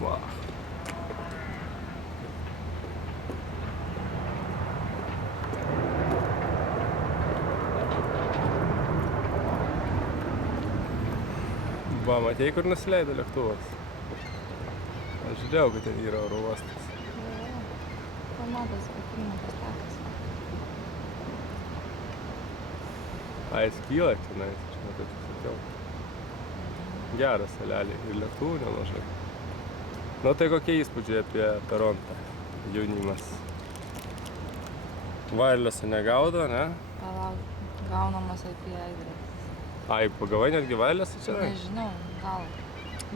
Va. Va, matėjai, kur nusileido lėktuvas? Aš žiūrėjau, kad ten yra oro uostas. Kalnuotas, Vilniaus takas. A, jis kyla tenais, aš matau, sakiau. Geras salelė ir lėktuvų nemažai. Nu tai kokie įspūdžiai apie Torontą, jaunimas? Wirelessą negaudo, ne? Palauk, gaunamas apie aidrą. Ai, pagavai netgi wirelessą čia? Nežinau, gal.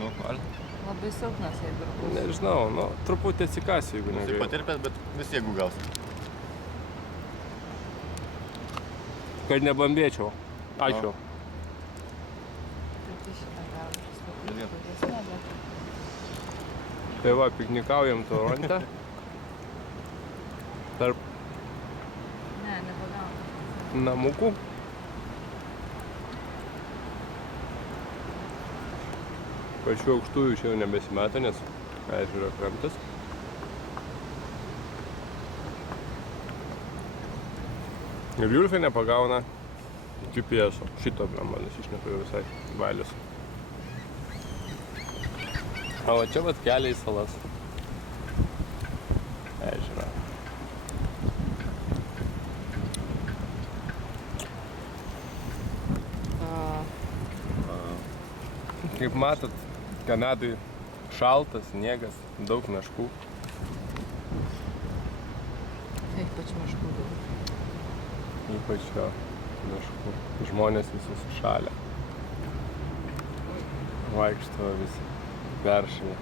Nu, gal. Labai silpnas aidrų. Nežinau, nu, truputį atsikasiu, jeigu Jis negai. patirpęs, bet vis jėgų gaus. Kad nebambėčiau. Ačiū. Tai šitą gaunas. Labai bet... Tai va, piknikaujam Toronte. Tarp Ne, nepagauna. namukų. Pačių aukštųjų čia jau nebesimeta, nes ežero krantas. Ir Julfė nepagauna GPS-o. Šito blemanis išnepa visai valius. O čia vat kelia į salas. Ežerą. Kaip matot, Kanadai šaltas, sniegas, daug meškų. Ypač meškų daug. Ypač jo meškų. Žmonės visi sušalę. Vaikšto visi peršalę.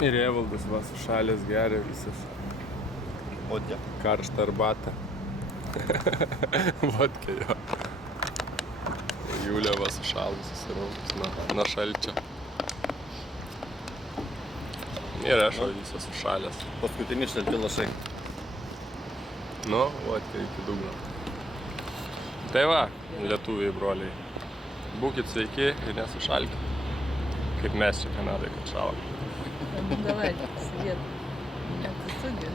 Ir Evaldas va sušalęs geria visas. Vodkę. Karštą arbatą. Vodkę jo. Julė va sušalus susiraukus nuo šalčio. Ir aš visas sušalęs. Paskutinis šalti lašai. Nu, vodkę iki dugno. Tai va, lietuviai broliai. Būkit sveiki ir nesušalkit. Kaip mes čia Kanadai, kad šalam. Ну давай, свет. Это судья.